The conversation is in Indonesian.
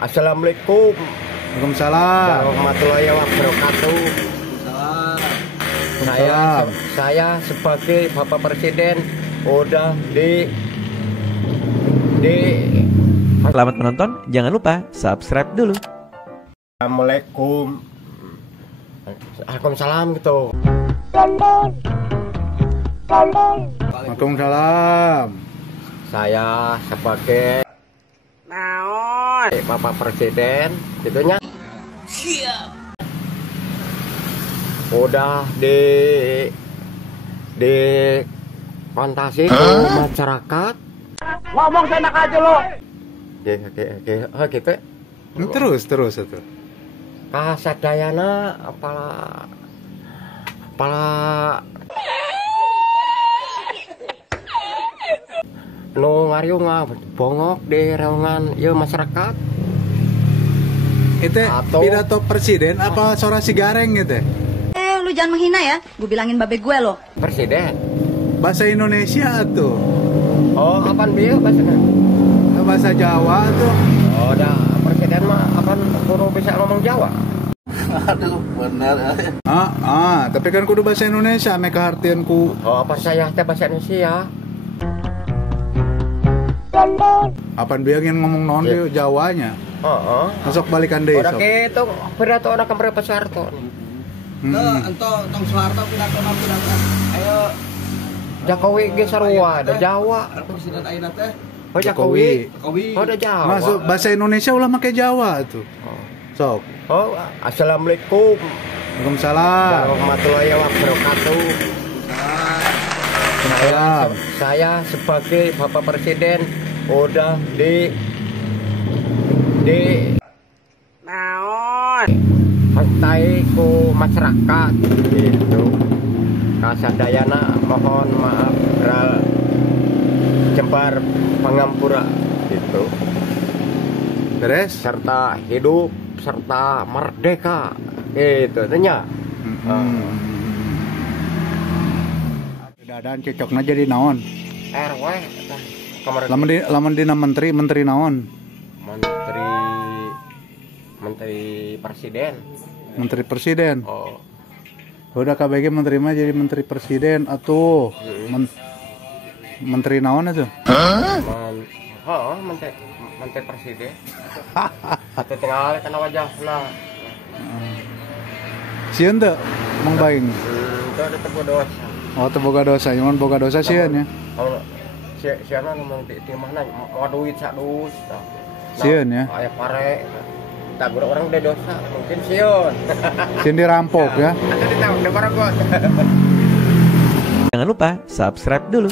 Assalamualaikum Waalaikumsalam. warahmatullahi wabarakatuh. Saya sebagai Bapak Presiden udah di Selamat menonton, jangan lupa subscribe dulu. Assalamualaikum. Waalaikumsalam gitu. Waalaikumsalam. Saya sebagai Bapak Presiden gitunya. Siap. Udah di kontasi ke masyarakat. Ngomong enak aja lo. Oke. Oh gitu. Terus itu. Kasadayana apalah nu ngariung bongok di reungan ieu masyarakat. Itu pidato presiden apa suara si gareng gitu? Lu jangan menghina ya, gue bilangin babe gue lo. Presiden. Bahasa Indonesia tuh. Oh, apaan bieu bahasana? Bahasa Jawa tuh. Oh, dah presiden mah apaan kudu bisa ngomong Jawa. Aduh, bener. Tapi kan kudu bahasa Indonesia meka hartianku. Oh, apa saya teh bahasa Indonesia? Apaan biangin ngomong non dia Jawanya. Masuk balikan deh. Udah gitu, pidato anak kemari Pak Soeharto. Tong Soeharto pidato. Ayo Jokowi ge sarua da Jawa. presiden ayeuna teh. Oh, Jokowi. Oh, da Jawa. Masuk bahasa Indonesia ulah make Jawa tuh. Sok. Oh, assalamualaikum Waalaikumsalam. warahmatullahi wabarakatuh. Saya sebagai Bapak Presiden udah di santai ku masyarakat gitu. Kasadayana mohon maaf ral jembar pangampura gitu. Beres? Serta hidup serta merdeka gitu tanya. Dadaan cocokna jadi naon? RW kemarin Lamun dina menteri naon? menteri presiden. Menteri presiden. Oh. Udah KBG menteri mah jadi menteri presiden atuh. Menteri naon atuh? Menteri presiden. Atau tinggal kana wajahna. Sieun teu Mang Baing. Itu ada teu dosa. Oh, teu boga dosa, cuman boga dosa sieun ya. Siana ngomong di timahna mau duit sadus. Sieun ya. Aya pare. Tak guru orang udah dosa, mungkin sieun. Sieun dirampok ya. Ada di tahu, udah paragot. Jangan lupa subscribe dulu.